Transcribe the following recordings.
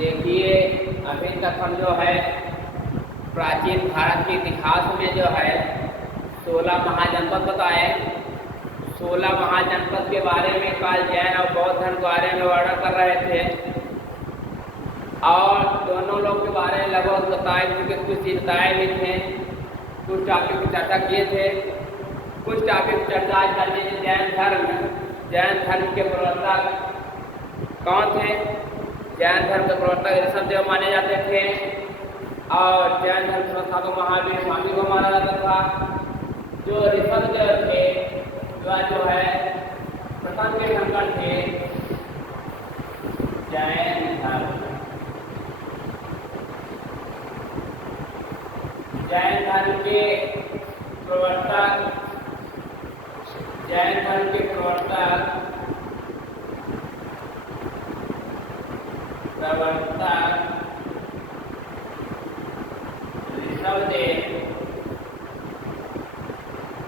देखिए, अभी तक हम जो है प्राचीन भारत के इतिहास में जो है 16 महाजनपद बताए। 16 महाजनपद के बारे में कल जैन और बौद्ध धर्म के बारे में वर्णन कर रहे थे और दोनों लोग के बारे में लगभग बताए क्योंकि कुछ चीज बताए भी थे, कुछ टॉपिक की चर्चा किए थे, कुछ टॉपिक चर्चा कर लीजिए। जैन धर्म के प्रवर्तक कौन थे? जैन धर्म के प्रवर्तक ऋषभदेव माने जाते थे और जैन धर्म संस्थापक महावीर स्वामी को माना जाता था। जो ऋषभदेव थे वह जो है प्रथम के शंकर थे जैन धर्म के प्रवर्तक। जैन धर्म के प्रवर्तक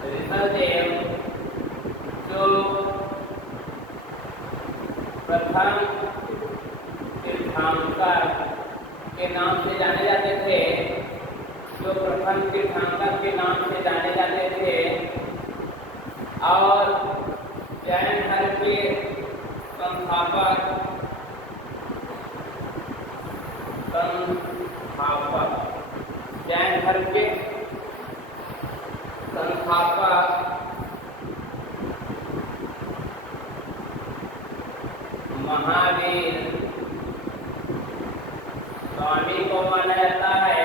ऋषभदेव जो प्रथम तीर्थंकर के नाम से जाने जाते थे, और जैन धर्म के संस्थापक जैन धर्म के संस्थापक महावीर स्वामी को माना जाता है।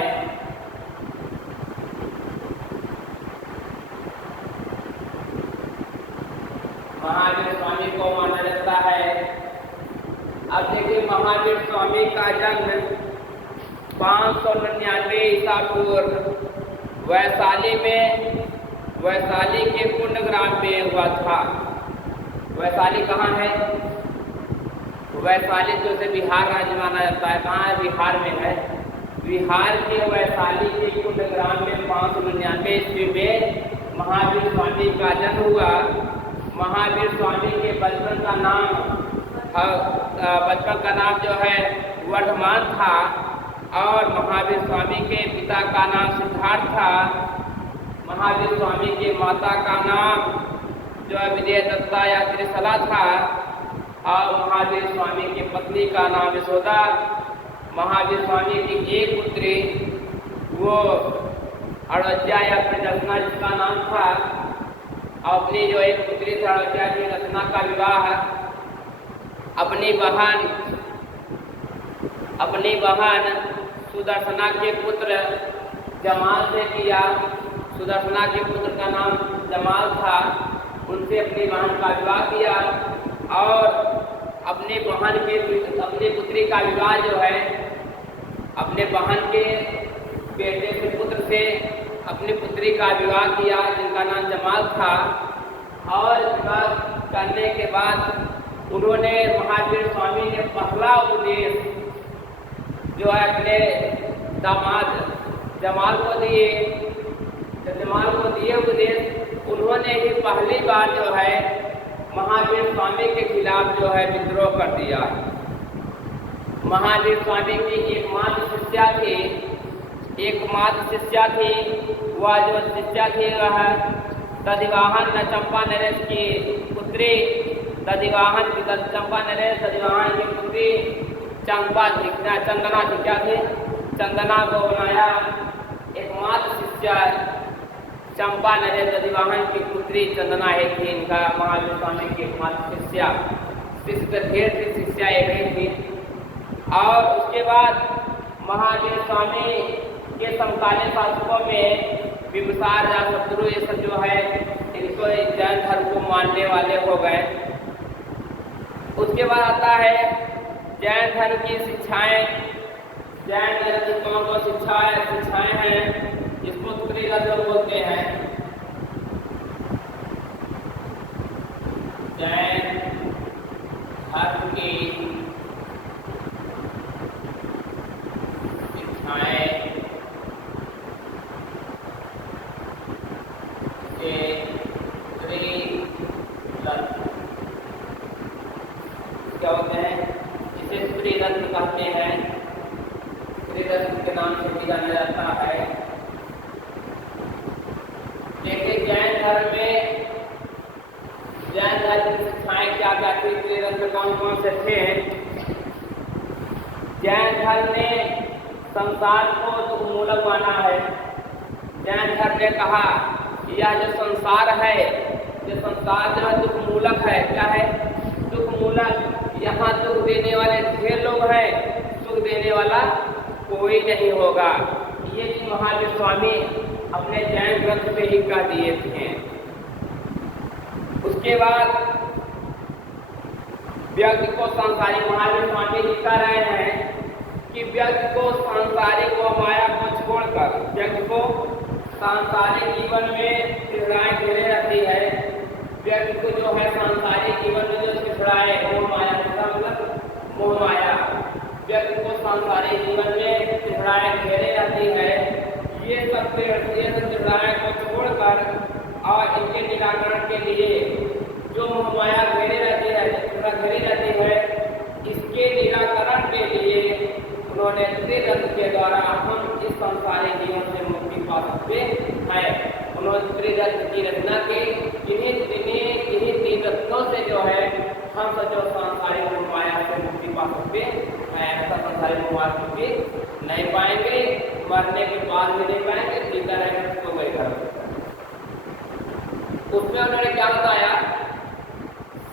अब देखिए, महावीर स्वामी का जन्म 599 ईसा पूर्व वैशाली के पुण्यग्राम में हुआ था। वैशाली कहाँ है? वैशाली तो उसे बिहार राज्य माना जाता है। कहाँ है? बिहार में है। बिहार के वैशाली के पुण्यग्राम में 599 ईस्वी में महावीर स्वामी का जन्म हुआ। महावीर स्वामी के बचपन का नाम जो है वर्धमान था और महावीर स्वामी के पिता का नाम सिद्धार्थ था। महावीर स्वामी के माता का नाम जो है विजय दत्ता या त्रिशला था और महावीर स्वामी की पत्नी का नाम यशोदा। महावीर स्वामी की एक पुत्री वो अड़ज्जा या प्रजसना जिसका नाम था, अपनी जो एक पुत्री थी अड़ज्जा की रचना का विवाह अपनी बहन सुदर्शना के पुत्र जमाल से किया। सुदर्शना के पुत्र का नाम जमाल था। उनसे अपनी बहन का विवाह किया और अपनी पुत्री का विवाह जो है अपने बहन के बेटे से पुत्र से अपनी पुत्री का विवाह किया जिनका नाम जमाल था। और विवाह करने के बाद उन्होंने महावीर स्वामी ने पहला उपदेश जो है अपने दामाद जमाल को दिए। उपदेश उन्होंने ही पहली बार जो है महावीर स्वामी के खिलाफ जो है विद्रोह कर दिया। महावीर स्वामी की एकमात्र शिष्या थी। वह जो शिष्या थी वह दधिवाहन चंपा नरेश की पुत्री दधिवाहन की पुत्री चंदना थी। क्या थी? चंदना को बनाया एकमात्र शिष्या चंपा नरेश दधिवाहन की पुत्री चंदना ही थी। इनका महावीर स्वामी की एकमात्र शिष्या एक ही थी। और उसके बाद महावीर स्वामी के समकालीन शासकों में बिंबिसार या शत्रु ये सब जो है इनको जैन धर्म को मानने वाले हो गए। उसके बाद आता है जैन धर्म की शिक्षाएं। जैन धर्म की कौन शिक्षाएं हैं जिसको त्रिरत्न बोलते हैं। जैन धर्म की शिक्षाएं क्या होते हैं? जिसे त्रिरत्न कहते जाते हैं, त्रिरत्न के नाम से भी जाना जाता है। देखिए जैन धर्म में जैन धर्म की शिक्षाएं क्या क्या थी, त्रिरत्न कौन कौन से थे। जैन धर्म ने संसार को दुख मूलक माना है। जैन धर्म ने कहा यह जो संसार है, ये संसार जो है दुख मूलक है। क्या है? दुख मूलक। यहाँ दुख देने वाले ढेर लोग हैं, सुख देने वाला कोई नहीं होगा। ये चीज महावीर स्वामी अपने जैन ग्रंथ में ही कह दिए थे। उसके बाद व्यक्ति को सांसारिक, महावीर स्वामी जी कह रहे हैं कि व्यक्ति को सांसारिक व माया को छोड़कर व्यक्ति को सांसारिक जीवन में तृष्णाएं घेरे रहती है। व्यक्ति को जो है सांसारिक जीवन में जो तृष्णाएं, मोह माया, मतलब मोह माया, व्यक्ति को सांसारिक जीवन में तृष्णाएं घेरे रहती है। ये सब तृष्णाएं को छोड़कर और इनके निराकरण के लिए जो मोह माया घेरे रहती है, घेरी रहती है, इसके निराकरण के लिए उन्होंने त्रिरत्न के द्वारा हम इस संसारिक जीवन से मुक्ति पा सकते हैं। उन्होंने त्रिरत्न की रचना की। इन्हीं तीन रत्नों से जो है हम सब जो सांसारिक माया से मुक्ति पा सकते हैं। ऐसा सांसारिक माया से मुक्ति नहीं पाएंगे, मरने के बाद भी नहीं पाएंगे, जीता रहेंगे तो वही कर। उसमें उन्होंने क्या बताया?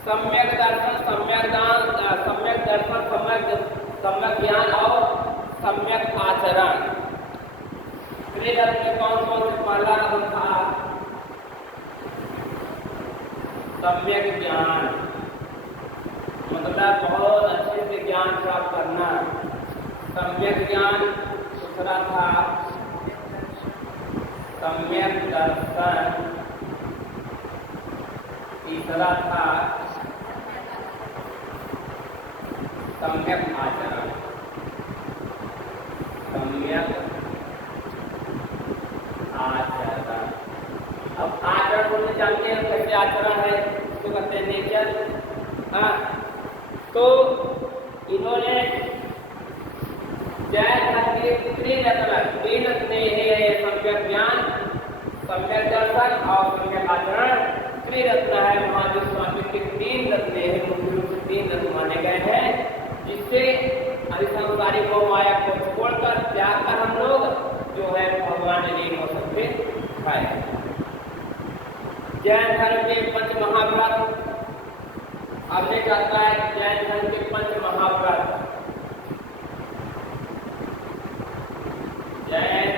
सम्यक दर्शन, सम्यक दान, सम्यक दर्शन, सम्यक ज्ञान और सम्यक आचरण। त्रिरत्न में कौन कौन से पहला था? सम्यक ज्ञान, मतलब बहुत अच्छे से ज्ञान प्राप्त करना। सम्यक ज्ञान। दूसरा था सम्यक दर्शन। तीसरा था सम्यक आचरण। सम्यक आचरण। अब आचरण को जानते हैं कैसे आचरण है, उसको कहते हैं नेचर। हाँ, तो इन्होंने जैन धर्म के त्रिरत्न है, सम्यक ज्ञान, सम्यक दर्शन और सम्यक आचरण। त्रिरत्न है महावीर स्वामी के तीन रत्न है, मुख्य रूप से तीन रत्न माने गए हैं, जिससे संसारिक को माया को छोड़कर त्याग कर हम लोग जो है भगवान में लीन हो सकते हैं। जैन धर्म के पंच महाव्रत, हमने कहता है जैन धर्म के पंच महाव्रत। जैन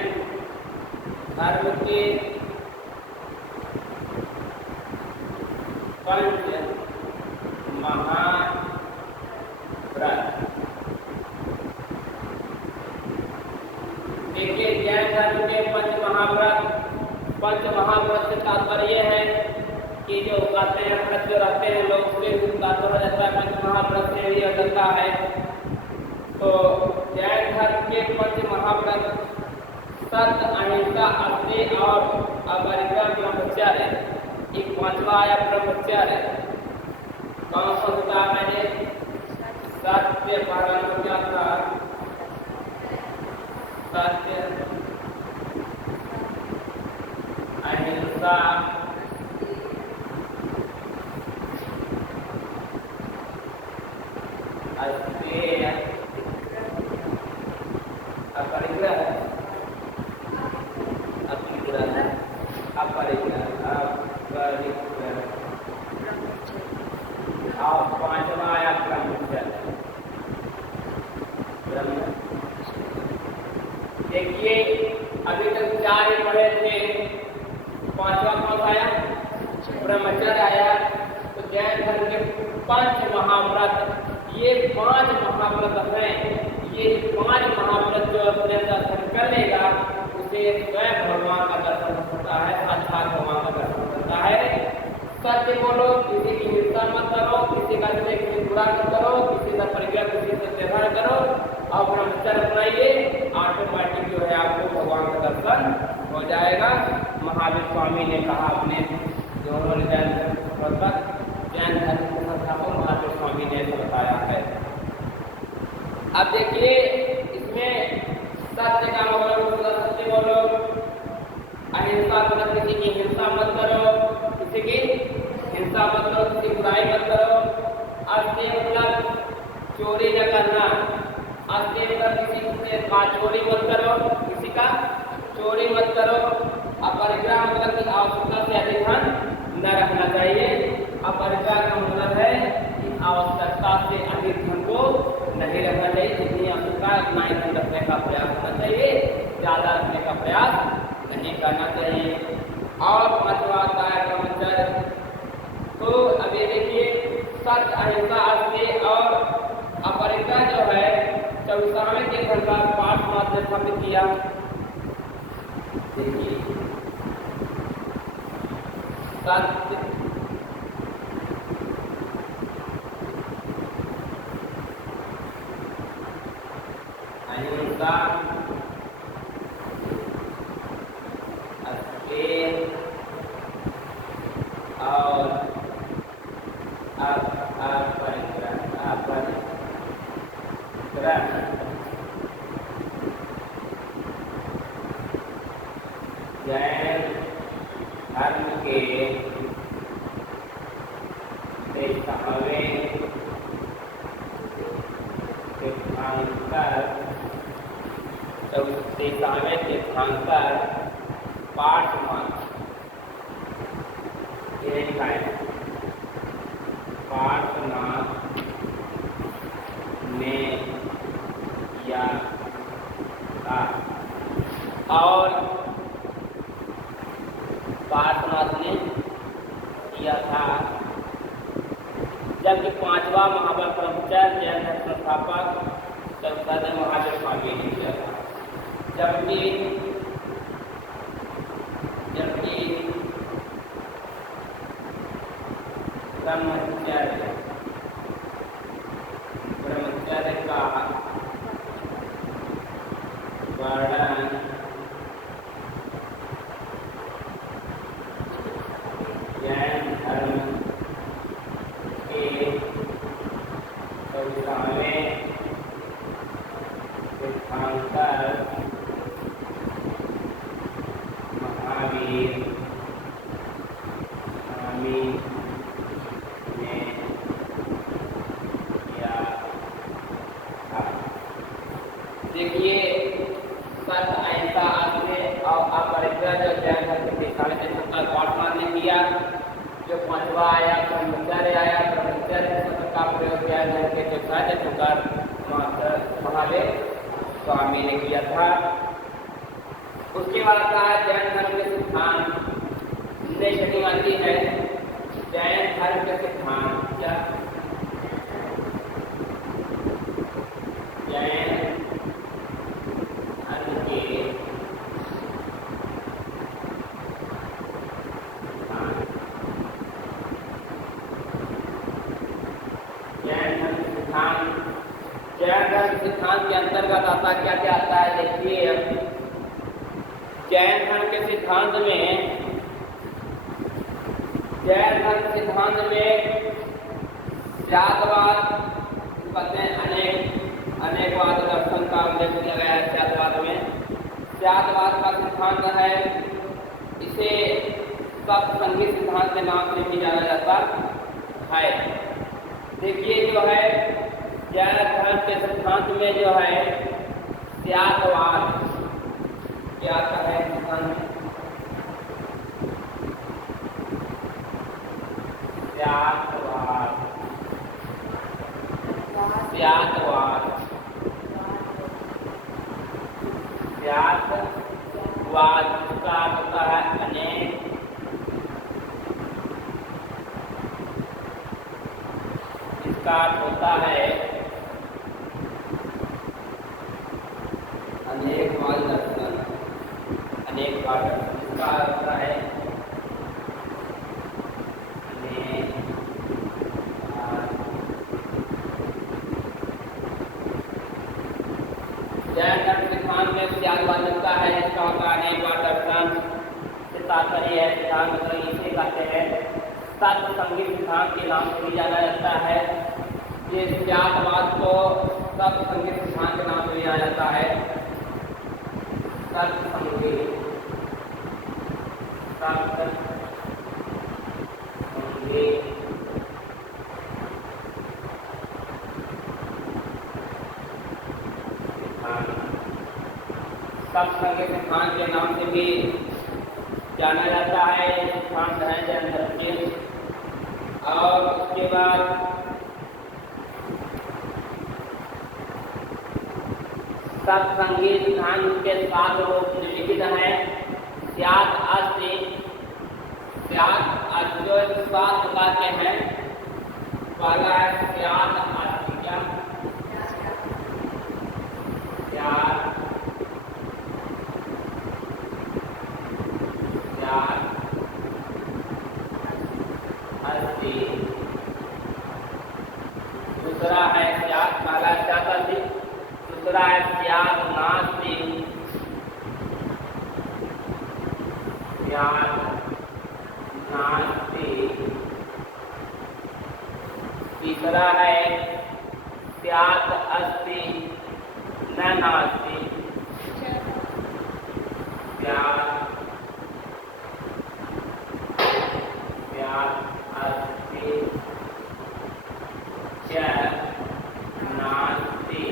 धर्म के पंच महाव्रत। देखिए जैन धर्म के पंच महाव्रत से तात्पर्य है कि जो कहते हैं व्रत जो रहते हैं लोग, उसके तात्पर्य रहता है पंच महाव्रत से ही होता है। तो जैन धर्म के पंच महाव्रत सत्य, अहिंसा, अस्तेय और अपरिग्रह ब्रह्मचर्य। एक पांचवा आया ब्रह्मचर्य। कौन सा होता मैंने? सत्य, पहला क्या था? सत्य, अहिंसा, अस्तेय, अपरिग्रह, और पांचवा आया ब्रह्मचर्य। देखिए अभी तक चार ही पढ़े थे, पांचवा कौन आया? ब्रह्मचर्य आया। तो जैन धर्म के पंच महाव्रत, ये पांच महाव्रत हैं। ये पांच महाव्रत जो अपने दर्शन कर लेगा उसे स्वयं भगवान का दर्शन होता है, साक्षात भगवान का दर्शन होता है। सत्य बोलो, किसी की हिंसा मत करो, किसी का किसी बुरा मत करो, किसी का परिग्रह, किसी से त्यौहार करो और ब्रह्मचर्य अपनाइए, ऑटोमेटिक जो है आपको भगवान का दर्शन हो जाएगा। महावीर स्वामी ने कहा अपने जो जैन धर्म को महावीर स्वामी ने बताया है। अब देखिए देखिए इसमें सत्य का मतलब सत्य बोलो, अहिंसा मतलब किसी की हिंसा मत करो, किसी की हिंसा मत करो, किसी की बुराई मत करो। अस्त्य मतलब चोरी न करना, अस्त्य मतलब किसी का चोरी मत करो, किसी का चोरी मत करो। अपरिग्रह मतलब की आवश्यकता से अधिक धन न रखना चाहिए। अपरिग्रह का मतलब है कि आवश्यकता से अधिक धन को नहीं रखना चाहिए, जितनी आवश्यकता है उतना ही धन रखने का प्रयास करना चाहिए, ज़्यादा रखने का प्रयास नहीं करना चाहिए। और पांचवा आता है ब्रह्मचर्य। तो अभी देखिए सत्य, अहिंसा, अस्त्य और अपरिग्रह जो है 24वें के घर का पाठ मात्र स्थापित किया। देखिए सत्य, अहिंसा, अस्त्य और जैन धर्म के 23वें तीर्थंकर पाठ मात्र पाठनाथ ने किया था। और पाठनाथ ने किया था, जबकि पांचवा महावीर ब्रह्मचर्य जैन धर्म संस्थापक चौथा महावीर स्वामी ने किया था। जबकि ब्रह्मचर्य का वर्णन जैन धर्म के 24वें तीर्थंकर महावीर स्वामी ने किया था। देखिए सत्य, अहिंसा, अस्त्य और अपरिग्रह जो जैन धर्म के 23वें तीर्थंकर पाठनाथ ने किया। जो पांचवा आया ब्रह्मचर्य आया, ब्रह्मचर्य शब्द का प्रयोग जैन धर्म के 24वें तीर्थंकर महावीर स्वामी ने किया था। उसके बाद कहा जैन धर्म के सिद्धांत छठी आती है। जैन धर्म के सिद्धांत क्या? जैन धर्म के जैन धर्म सिद्धांत के अंतर्गत आता क्या क्या आता है? देखिए जैन धर्म के सिद्धांत में जातवाद कहते हैं, अनेकवाद दर्शन का उल्लेख किया गया है। जातवाद का सिद्धांत है, इसे सप्तसंगी सिद्धांत के नाम से भी जाना जाता है। देखिए जो है जैन धर्म के सिद्धांत में जो है जातवाद क्या आता है सिद्धांत में? जातवाद का होता है अनेक, इसका होता है अनेकवाद दर्शन, अनेकवाद दर्शन इसका होता है जैन धर्म सिद्धांत में त्यागवाद होता है, इसका होता है अनेकवाद दर्शन से तात्पर्य है। सिद्धांत मतलब इसे कहते हैं सत्संगी सिद्धांत के नाम से भी जाना जाता है। ये त्यागवाद को सब संगीत सिद्धांत के नाम से लिया जाता है सब संगीत सब संगीत सिद्धांत के नाम से भी जाना जाता है सिद्धांत है जैन धर्म के। और उसके बाद सब संगीत सिद्धांत के 7 रूप निम्नलिखित हैं। स्यात् अस्ति जो 7 प्रकार के हैं। पहला है स्यात् अस्ति क्या अस्ति। दूसरा है स्यात् पहला स्यात् अस्ति। दूसरा है स्यात् नास्ति तीसरा है स्यात् अस्ति न नास्ति स्यात् अस्ति च नास्ति।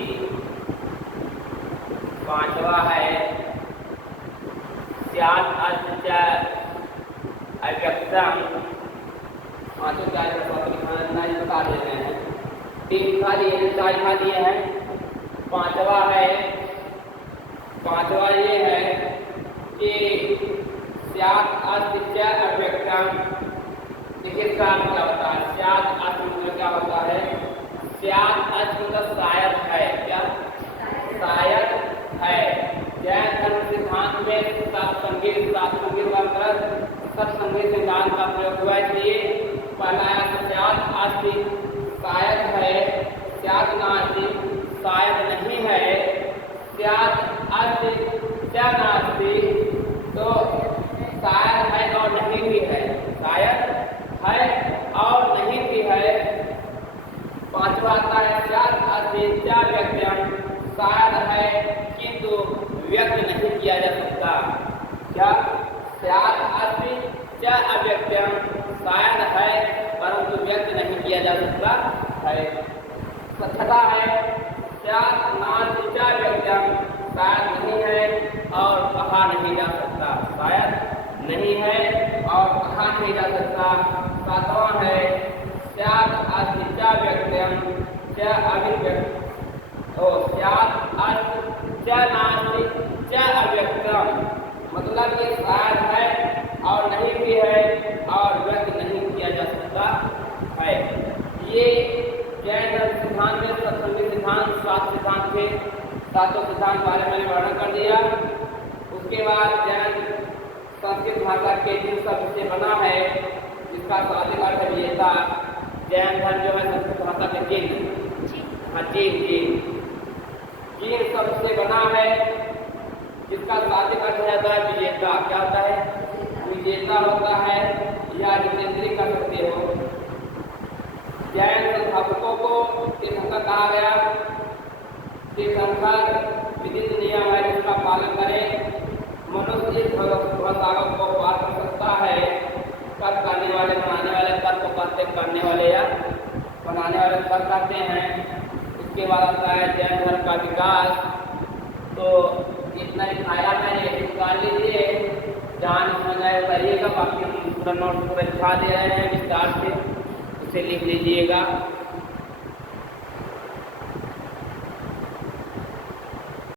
पांचवा है स्यात् अस्ति च अव्यक्तम्। पांचों क्या बता दे रहे हैं। 3 लिखा दिए 4 लिखा दिए हैं। पांचवा ये है कि स्यात् अस्ति च अव्यक्तम्। देखिए इसका अर्थ क्या होता है। स्यात् अस्ति मतलब क्या होता है। स्यात् अस्ति मतलब शायद है क्या शायद है। जैन धर्म सिद्धांत में संगीत सब संगीत सिद्धांत का प्रयोग हुआ। इसलिए पहला है स्यात् अस्ति शायद है स्यात् नास्ति शायद नहीं है स्यात् अस्ति च नास्ति तो शायद है और नहीं भी है शायद है और नहीं भी है। पांचवा आता है स्यात् अस्ति च व्यक्तम् शायद है किंतु व्यक्त नहीं किया जा सकता। क्या स्यात् अस्ति च अव्यक्तम् शायद है परंतु व्यक्त नहीं किया जा सकता है। छठा है स्यात् नास्ति च व्यक्तम् शायद नहीं है और कहा नहीं जा सकता शायद नहीं है और कहा नहीं जा सकता। सातवां है स्यात् अस्ति च व्यक्तम् च अव्यक्तम् स्यात् अस्ति च नास्ति च अव्यक्तम् मतलब ये शायद है और नहीं भी है और व्यक्त नहीं किया जा सकता है। ये जैन धर्म सिद्धांत में सत्संगी सिद्धांत 7 सिद्धांत थे। 7 सिद्धांत बारे में वर्णन कर दिया। उसके बाद जैन संस्कृत भाषा के जिन शब्द से बना है जिसका शाब्दिक अर्थ है विजेता। जैन धर्म जो है संस्कृत भाषा के जीन शब्द से बना है जिसका शाब्दिक अर्थ रहता है विजेता। क्या होता है विजेता होता है या जितेंद्रिय कर सकते हो। जैन संस्थापकों को तीर्थंकर कहा गया। तीर्थंकर विदित नियम है जिसका पालन करें। मनुष्य इस भवसागर को पार कर सकता है। कर्म करने वाले बनाने वाले कर्म को करते करने वाले या बनाने वाले कर्म करते हैं। उसके बाद आता है जैन धर्म का विकास। तो इतना दिखाया मैंने निकाल लीजिए जान समझ आए करिएगा। बाकी हम पूरा नोट पूरा दिखा दे रहे हैं विस्तार से उसे लिख लीजिएगा।